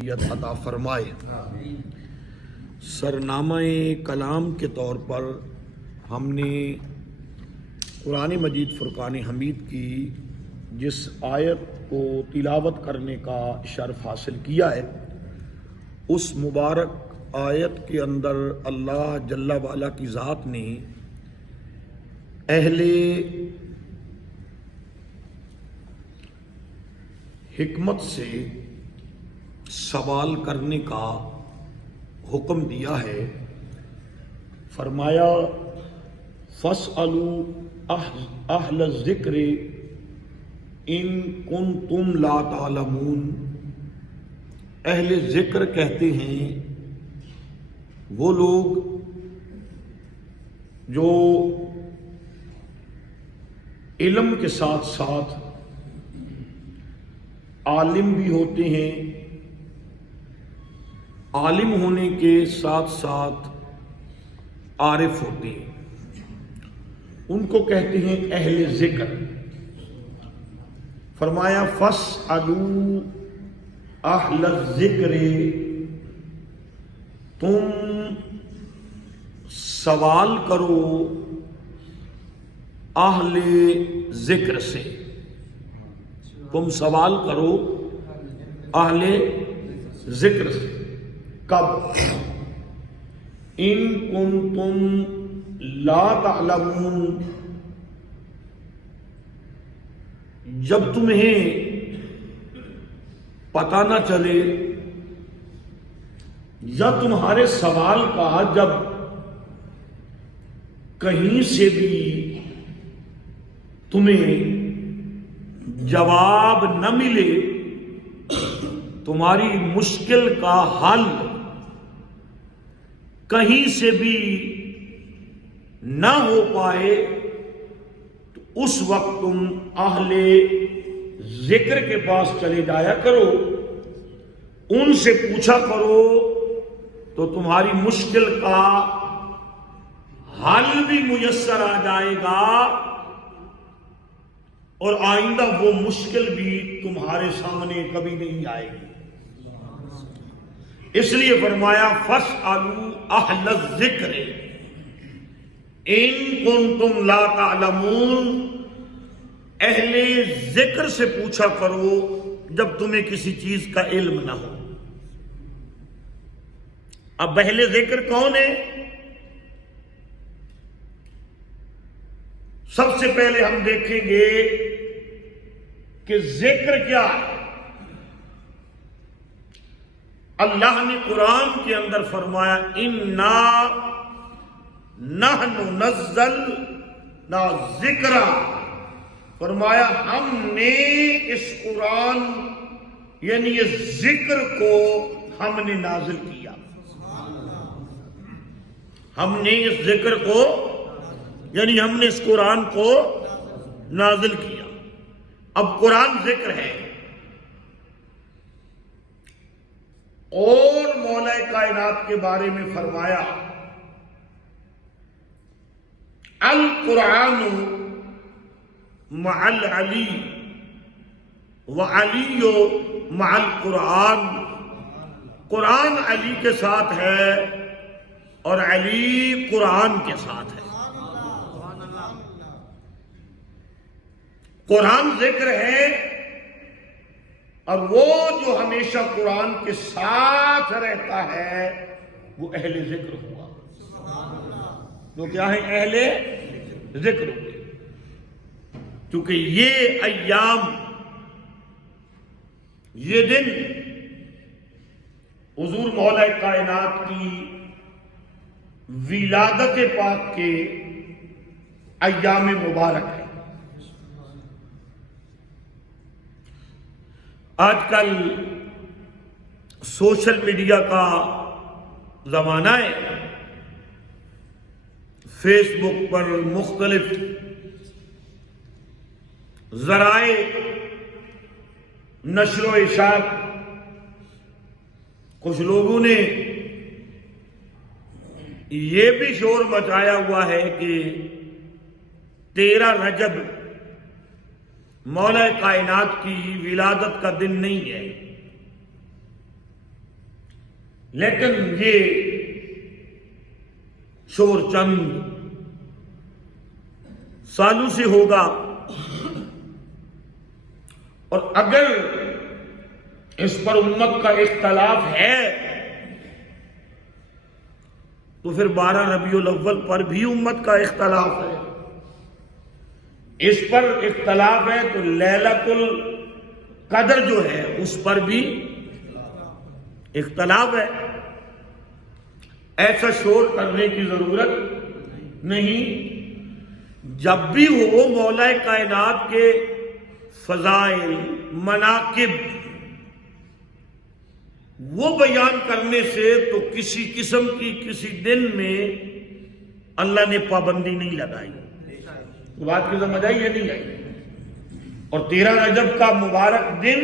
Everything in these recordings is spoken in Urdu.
عطا فرمائے۔ سرنامہ کلام کے طور پر ہم نے قرآن مجید فرقان حمید کی جس آیت کو تلاوت کرنے کا شرف حاصل کیا ہے، اس مبارک آیت کے اندر اللہ جل وعلا کی ذات نے اہل حکمت سے سوال کرنے کا حکم دیا ہے۔ فرمایا فَاسْأَلُوا أَهْلَ الذِّكْرِ إِن كُنتُمْ لَا تَعْلَمُونَ۔ اہل ذکر کہتے ہیں وہ لوگ جو علم کے ساتھ ساتھ عالم بھی ہوتے ہیں، عالم ہونے کے ساتھ ساتھ عارف ہوتے ہیں، ان کو کہتے ہیں اہل ذکر۔ فرمایا فَاسْأَلُوا أَهْلَ الذِّكْرِ، تم سوال کرو اہل ذکر سے، تم سوال کرو اہل ذکر سے۔ کب؟ ان کنتم لا تعلمون، جب تمہیں پتہ نہ چلے یا تمہارے سوال کا جب کہیں سے بھی تمہیں جواب نہ ملے، تمہاری مشکل کا حل کہیں سے بھی نہ ہو پائے، تو اس وقت تم اہل ذکر کے پاس چلے جایا کرو، ان سے پوچھا کرو، تو تمہاری مشکل کا حل بھی میسر آ جائے گا، اور آئندہ وہ مشکل بھی تمہارے سامنے کبھی نہیں آئے گی۔ اس لیے فرمایا فَاسْأَلُوا أَهْلَ الذِّكْرِ إِن كُنتُمْ لَا تَعْلَمُونَ، اہل ذکر سے پوچھا کرو جب تمہیں کسی چیز کا علم نہ ہو۔ اب اہل ذکر کون ہے؟ سب سے پہلے ہم دیکھیں گے کہ ذکر کیا ہے۔ اللہ نے قرآن کے اندر فرمایا اِنَّا نَحْنُ نَزَّلْنَا ذِکْرَ، فرمایا ہم نے اس قرآن یعنی اس ذکر کو ہم نے نازل کیا، ہم نے اس ذکر کو یعنی ہم نے اس قرآن کو نازل کیا۔ اب قرآن ذکر ہے، اور مولا کائنات کے بارے میں فرمایا القرآن مع العلی وعلی مع القرآن، قرآن علی کے ساتھ ہے اور علی قرآن کے ساتھ ہے۔ قرآن ذکر ہے، اور وہ جو ہمیشہ قرآن کے ساتھ رہتا ہے وہ اہل ذکر ہوا۔ تو کیا ہے؟ اہل ذکر ہوئے، کیونکہ یہ ایام، یہ دن حضور مولا کائنات کی ولادت پاک کے ایام مبارک ہے۔ آج کل سوشل میڈیا کا زمانہ ہے، فیس بک پر مختلف ذرائع نشر و اشاعت، کچھ لوگوں نے یہ بھی شور مچایا ہوا ہے کہ 13 رجب مولا کائنات کی ولادت کا دن نہیں ہے، لیکن یہ شور چند سالوں سے ہوگا، اور اگر اس پر امت کا اختلاف ہے تو پھر 12 ربیع الاول پر بھی امت کا اختلاف ہے۔ اس پر اختلاف ہے تو لیلۃ القدر جو ہے اس پر بھی اختلاف ہے۔ ایسا شور کرنے کی ضرورت نہیں۔ جب بھی ہو مولا کائنات کے فضائل، مناقب وہ بیان کرنے سے تو کسی قسم کی کسی دن میں اللہ نے پابندی نہیں لگائی۔ بات کی سمجھ آئی یا نہیں آئی؟ اور 13 رجب کا مبارک دن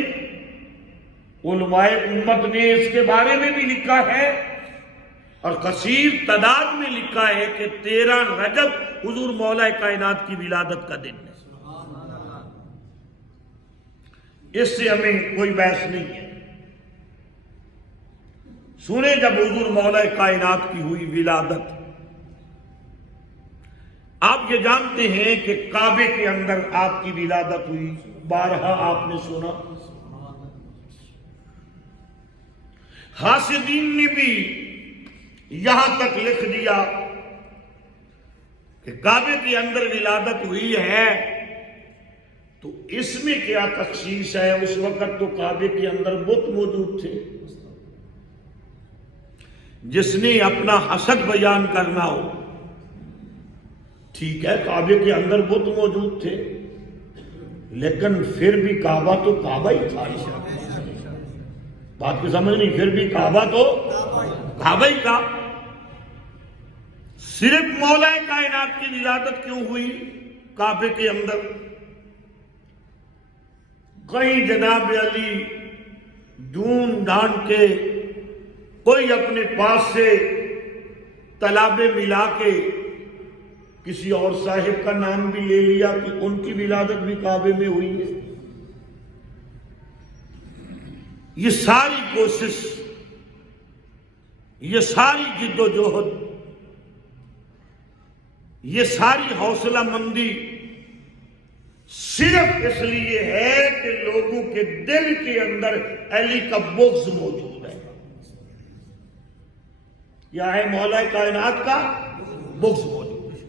علماء امت نے اس کے بارے میں بھی لکھا ہے، اور کثیر تعداد میں لکھا ہے کہ 13 رجب حضور مولا کائنات کی ولادت کا دن ہے۔ اس سے ہمیں کوئی بحث نہیں ہے۔ سنیں جب حضور مولا کائنات کی ہوئی ولادت، آپ یہ جانتے ہیں کہ کعبے کے اندر آپ کی ولادت ہوئی، بارہا آپ نے سنا۔ حاسدین نے بھی یہاں تک لکھ دیا کہ کعبے کے اندر ولادت ہوئی ہے تو اس میں کیا تخصیص ہے؟ اس وقت تو کعبے کے اندر بت موجود تھے۔ جس نے اپنا حسد بیان کرنا ہو، ٹھیک ہے، کعبے کے اندر بت موجود تھے، لیکن پھر بھی کعبہ تو کعبہ ہی تھا۔ بات کی سمجھ نہیں؟ پھر بھی کعبہ تو کعبہ ہی تھا۔ صرف مولا کائنات کی ولادت کیوں ہوئی کعبے کے اندر؟ کہیں جناب علی ڈھونڈ ڈھانڈ کے کوئی اپنے پاس سے تالابیں ملا کے کسی اور صاحب کا نام بھی لے لیا کہ ان کی ولادت بھی کعبے میں ہوئی ہے۔ یہ ساری کوشش، یہ ساری جد و جہد، یہ ساری حوصلہ مندی صرف اس لیے ہے کہ لوگوں کے دل کے اندر علی کا بغض موجود ہے۔ کیا ہے؟ مولا کائنات کا بغض موجود ہے،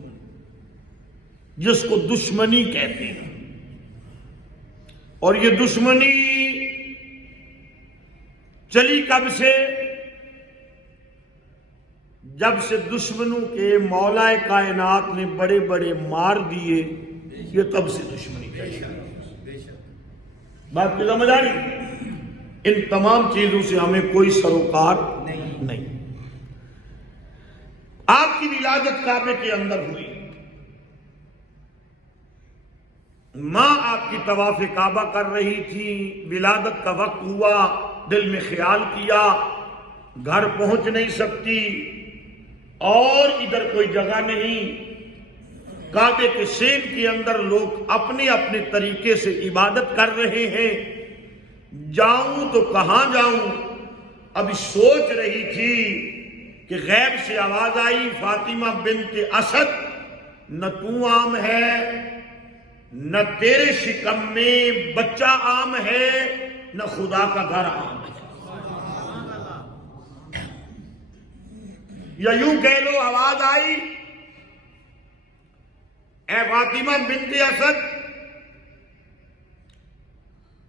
جس کو دشمنی کہتے ہیں۔ اور یہ دشمنی چلی کب سے؟ جب سے دشمنوں کے مولا کائنات نے بڑے بڑے مار دیے، یہ تب سے دشمنی پیدا ہوئی۔ بات کی سمجھ آ رہی؟ ان تمام چیزوں سے ہمیں کوئی سروکار نہیں۔ آپ کی ولادت کعبے کے اندر ہوئی، ماں آپ کی طواف کعبہ کر رہی تھی، ولادت کا وقت ہوا، دل میں خیال کیا گھر پہنچ نہیں سکتی اور ادھر کوئی جگہ نہیں، کعبے کے سین کے اندر لوگ اپنے اپنے طریقے سے عبادت کر رہے ہیں، جاؤں تو کہاں جاؤں؟ ابھی سوچ رہی تھی کہ غیب سے آواز آئی، فاطمہ بنت اسد، نہ تو عام ہے نہ تیرے شکم میں بچہ عام ہے، نہ خدا کا گھر عام ہے۔ یا یوں کہہ لو، آواز آئی، اے فاطمہ بنت اسد،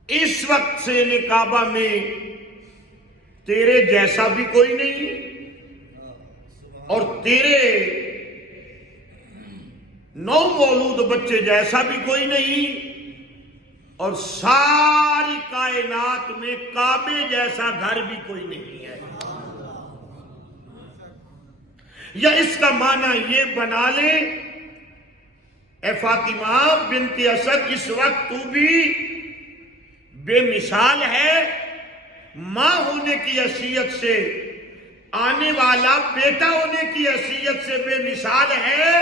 اس وقت سے کعبہ میں تیرے جیسا بھی کوئی نہیں اور تیرے نو مولود بچے جیسا بھی کوئی نہیں، اور ساری کائنات میں کعبے جیسا گھر بھی کوئی نہیں ہے۔ یا اس کا معنی یہ بنا لے، اے فاطمہ بنت اسد، اس وقت تو بھی بے مثال ہے، ماں ہونے کی حیثیت سے، آنے والا بیٹا ہونے کی حیثیت سے بے مثال ہے،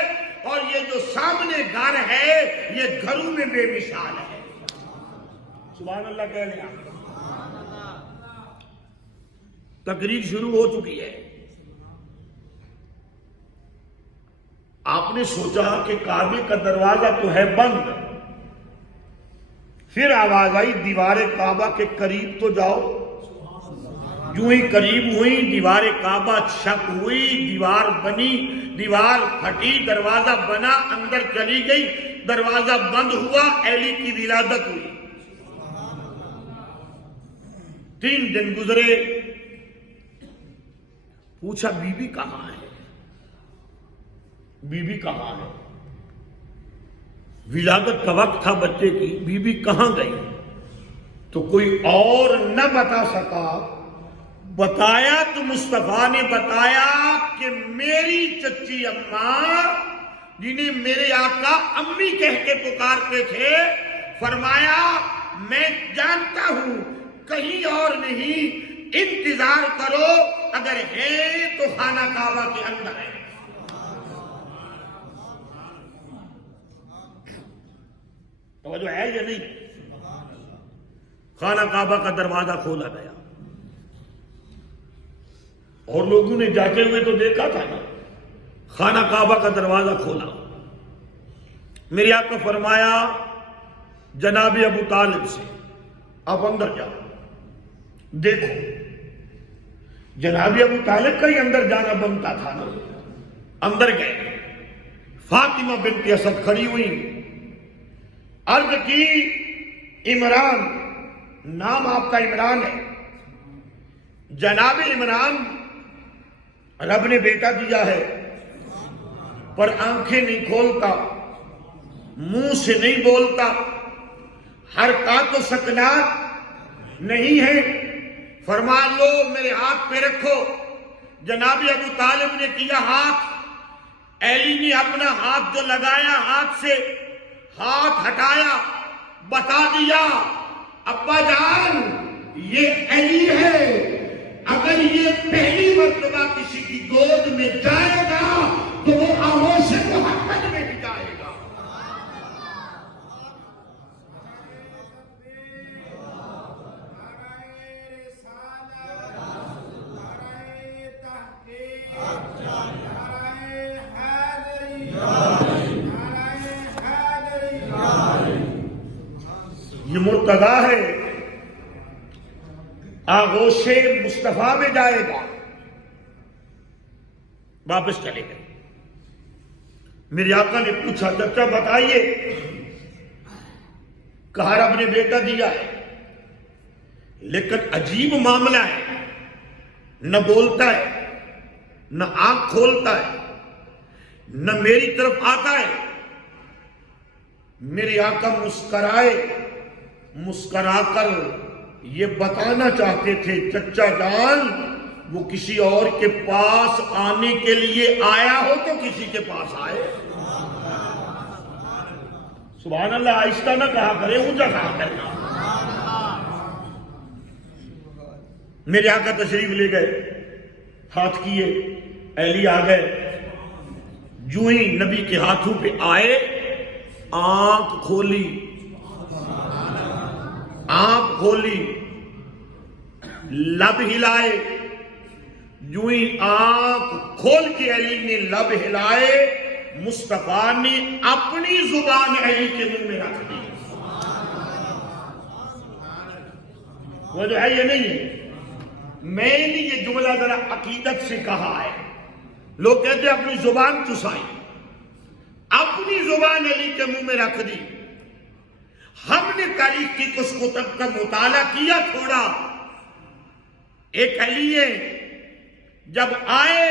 اور یہ جو سامنے گھر ہے یہ گھروں میں بے مثال ہے۔ سبحان اللہ کہہ لیں۔ تقریر شروع ہو چکی ہے. آپ نے سوچا کہ کعبے کا دروازہ تو ہے بند. پھر آواز آئی دیوار کعبہ کے قریب تو جاؤ. جو ہی قریب ہوئی دیوار کعبہ شک ہوئی، دیوار بنی، دیوار پھٹی، دروازہ بنا، اندر چلی گئی، دروازہ بند ہوا، علی کی ولادت ہوئی. 3 دن گزرے. پوچھا بی بی کہاں ہے؟ بی بی کہاں ہے؟ ولادت کا وقت تھا بچے کی، بی بی کہاں گئی؟ تو کوئی اور نہ بتا سکا. بتایا تو مصطفیٰ نے بتایا کہ میری چچی اماں، جنہیں میرے آقا امی کہہ کے پکارتے تھے، فرمایا میں جانتا ہوں کہیں اور نہیں، انتظار کرو، اگر ہے تو خانہ کعبہ کے اندر ہے. توجہ ہے یا نہیں؟ خانہ کعبہ کا دروازہ کھولا گیا اور لوگوں نے جاتے ہوئے تو دیکھا تھا نا. خانہ کعبہ کا دروازہ کھولا. میرے آقا فرمایا جناب ابو طالب سے آپ اندر جاؤ. دیکھو جناب ابو طالب کا ہی اندر جانا بنتا تھا نا. اندر گئے. فاطمہ بنت اسد کھڑی ہوئی. عرض کی عمران، نام آپ کا عمران ہے. جناب عمران، رب نے بیٹا دیا ہے پر آنکھیں نہیں کھولتا، منہ سے نہیں بولتا، حرکات و سکنات نہیں ہے. فرما لو میرے ہاتھ پہ رکھو. جناب ابو طالب نے کیا ہاتھ. علی نے اپنا ہاتھ جو لگایا ہاتھ سے ہاتھ ہٹایا، بتا دیا ابا جان یہ علی ہے. اگر یہ پہلی مرتبہ کسی کی گود میں جائے گا تو وہ آغوش محمد میں بھی جائے گا. یہ مرتضیٰ ہے، آغوش مصطفیٰ میں جائے گا. واپس چلے گئے. میرے آقا نے پوچھا چچا بتائیے. کہا رب نے بیٹا دیا ہے لیکن عجیب معاملہ ہے، نہ بولتا ہے، نہ آنکھ کھولتا ہے، نہ میری طرف آتا ہے. میرے آقا مسکرائے. مسکرا کر یہ بتانا چاہتے تھے چچا جان وہ کسی اور کے پاس آنے کے لیے آیا ہو تو کسی کے پاس آئے. سبحان اللہ. آہستہ نہ کہا کرے، اونچا کہا کرے. میرے آقا تشریف لے گئے، ہاتھ کیے، علی آ گئے. جو ہی نبی کے ہاتھوں پہ آئے آنکھ کھولی، آنکھ کھولی، لب ہلائے. جو ہی آنکھ کھول کے علی نے لب ہلائے، مصطفیٰ نے اپنی زبان علی کے منہ میں رکھ دی. وہ جو ہے یہ نہیں ہے، میں نے یہ جملہ ذرا عقیدت سے کہا ہے. لوگ کہتے ہیں اپنی زبان چسائی، اپنی زبان علی کے منہ میں رکھ دی. ہم نے تاریخ کی کچھ کتب کا مطالعہ کیا تھوڑا. ایک علی ہے، جب آئے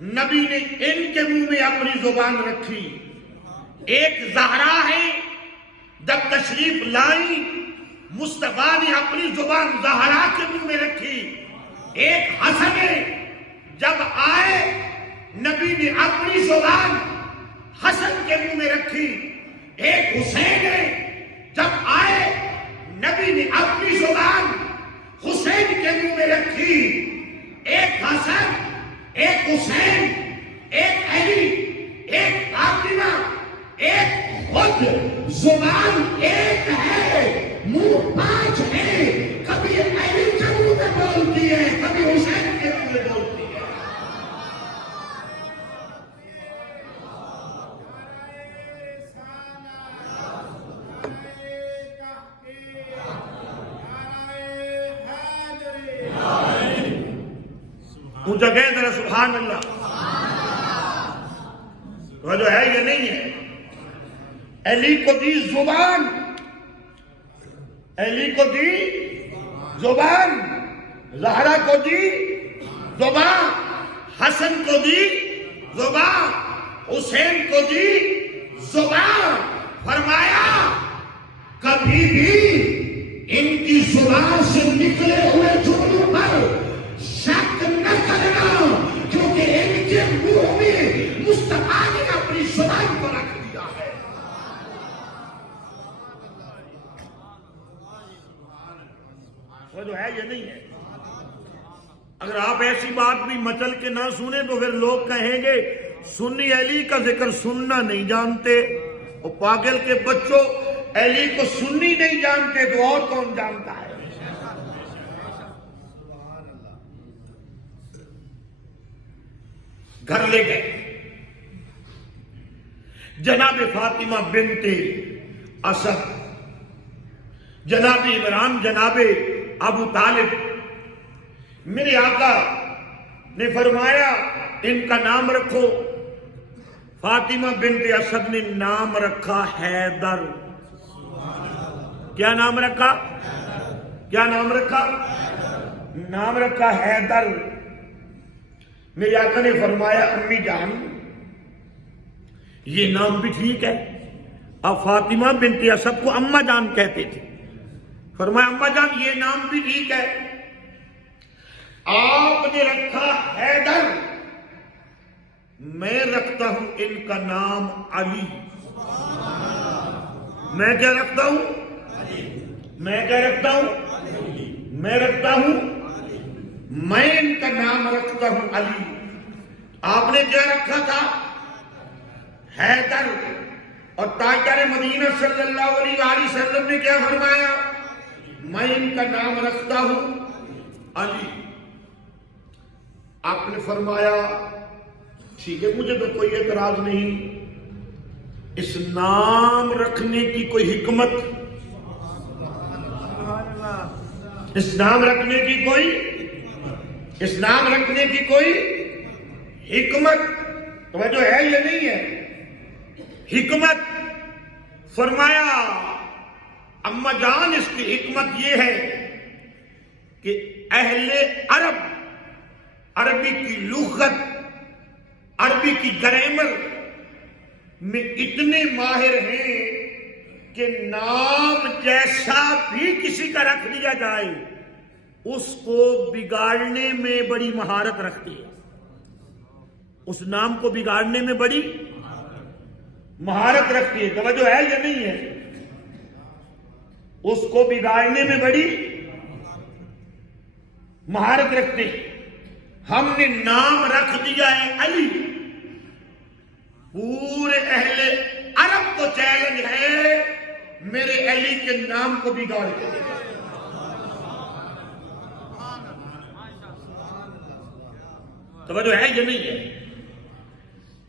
نبی نے ان کے منہ میں اپنی زبان رکھی. ایک زہرا ہے، جب تشریف لائی مصطفیٰ نے اپنی زبان زہرا کے منہ میں رکھی. ایک حسن ہے، جب آئے نبی نے اپنی زبان حسن کے منہ میں رکھی. ایک حسین ہے، جب آئے نبی نے اپنی زبان حسین کے منہ میں رکھی. ایک حسن، ایک حسین، ایک علی، ایک فاطمہ، ایک خود. زبان ایک ہے، منہ 5 ہے. کبھی علی کے منہ میں بولتی ہے، اونچا کہیں ذرا سبحان اللہ. وہ جو ہے یہ نہیں ہے. علی کو دی زبان، علی کو دی زبان، زہرا کو دی زبان، حسن کو دی زبان، حسین کو دی زبان. فرمایا کبھی بھی ان کی زبان سے نکلے ہوئے جملوں پر شک نہ کرنا، کیونکہ ان کے منہ میں مصطفیٰ نے اپنی زبان کو رکھ دیا ہے. وہ جو ہے یہ نہیں ہے. اگر آپ ایسی بات بھی مچل کے نہ سنیں تو پھر لوگ کہیں گے سنی علی کا ذکر سننا نہیں جانتے. اور پاگل کے بچوں، علی کو سنی نہیں جانتے تو اور کون جانتا ہے؟ گھر لے گئے جناب فاطمہ بنت اسد، جناب عمران، جناب ابو طالب. میرے آقا نے فرمایا ان کا نام رکھو. فاطمہ بنت اسد نے نام رکھا حیدر. کیا نام رکھا؟ کیا نام رکھا؟ نام رکھا حیدر. میرے آقا نے فرمایا امی جان یہ نام بھی ٹھیک ہے. اب فاطمہ بنت اسد کو اماں جان کہتے تھے. فرمایا اماں جان یہ نام بھی ٹھیک ہے. آپ نے رکھا حیدر، میں رکھتا ہوں ان کا نام علی. میں کیا رکھتا ہوں؟ میں کیا رکھتا ہوں؟ میں رکھتا ہوں، میں ان کا نام رکھتا ہوں علی. آپ نے کیا رکھا تھا؟ حیدر. اور تاجدار مدینہ صلی اللہ علیہ وآلہ وسلم نے کیا فرمایا؟ میں ان کا نام رکھتا ہوں علی. آپ نے فرمایا ٹھیک ہے مجھے تو کوئی اعتراض نہیں. اس نام رکھنے کی کوئی حکمت، اس نام رکھنے کی کوئی، اس نام رکھنے کی کوئی حکمت توجہ ہے یا نہیں ہے؟ حکمت. فرمایا اماں جان اس کی حکمت یہ ہے کہ اہل عرب، عربی کی لغت، عربی کی گرامر میں اتنے ماہر ہیں کہ نام جیسا بھی کسی کا رکھ دیا جائے اس کو بگاڑنے میں بڑی مہارت رکھتی ہے. اس نام کو بگاڑنے میں بڑی مہارت رکھتی ہے. توجہ ہے یا نہیں ہے؟ اس کو بگاڑنے میں بڑی مہارت رکھتے ہیں. ہم نے نام رکھ دیا ہے علی. پورے اہل عرب کو چیلنج ہے میرے علی کے نام کو بگاڑ کے دے. توجہ ہے یا نہیں ہے؟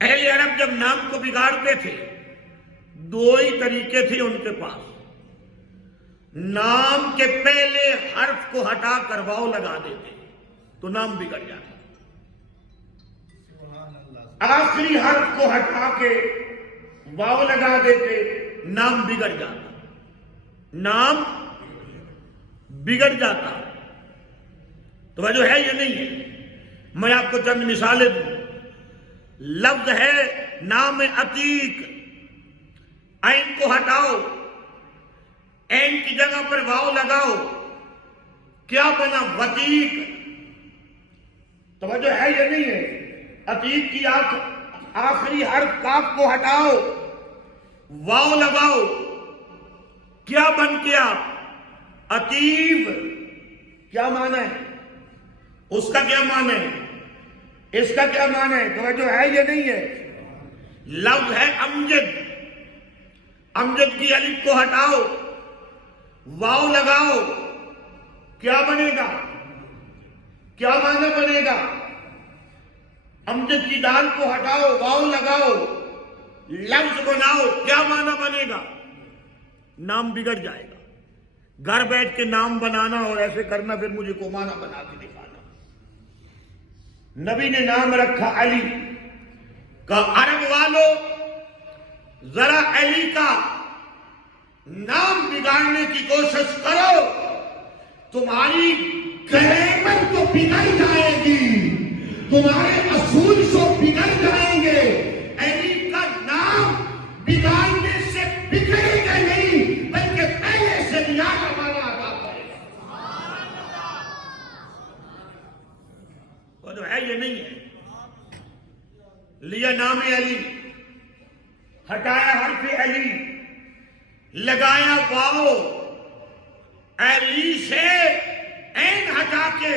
اہل عرب جب نام کو بگاڑتے تھے دو ہی طریقے تھے ان کے پاس. نام کے پہلے حرف کو ہٹا کر واو لگا دیتے تو نام بگڑ جاتا. آخری حرف کو ہٹا کے واو لگا دیتے نام بگڑ جاتا. نام بگڑ جاتا. توجہ ہے یا نہیں ہے؟ میں آپ کو چند مثالیں دوں. لفظ ہے نام عتیق، عین کو ہٹاؤ، عین کی جگہ پر واو لگاؤ، کیا بنا؟ وتیق. توجہ ہے یا نہیں ہے؟ عتیق کی آخری حرف کاف کو ہٹاؤ، واو لگاؤ، کیا بن گیا؟ عتیب. کیا معنی ہے اس کا؟ کیا معنی ہے اس کا؟ کیا معنی ہے؟ توجہ ہے یا نہیں ہے؟ لفظ ہے امجد. امجد کی الف کو ہٹاؤ، واو لگاؤ، کیا بنے گا؟ کیا معنی بنے گا؟ امجد کی دال کو ہٹاؤ، واو لگاؤ، لفظ بناؤ، کیا معنی بنے گا؟ نام بگڑ جائے گا. گھر بیٹھ کے نام بنانا اور ایسے کرنا پھر مجھے کو معنی بنا کے دکھانا. نبی نے نام رکھا علی کا عرب والوں ذرا علی کا نام بگاڑنے کی کوشش کرو، تمہاری گریمر تو بگڑ جائے گی، تمہارے اصول تو بگڑ جائیں گے۔ علی کا نام بگاڑنے سے بگڑے گا نہیں، بلکہ پہلے سے بھی مانا ادا کرے گا۔ وہ تو ہے یہ نہیں ہے، لیا نام علی، ہٹایا حرف علی، لگایا واو، علی سے عین ہٹا کے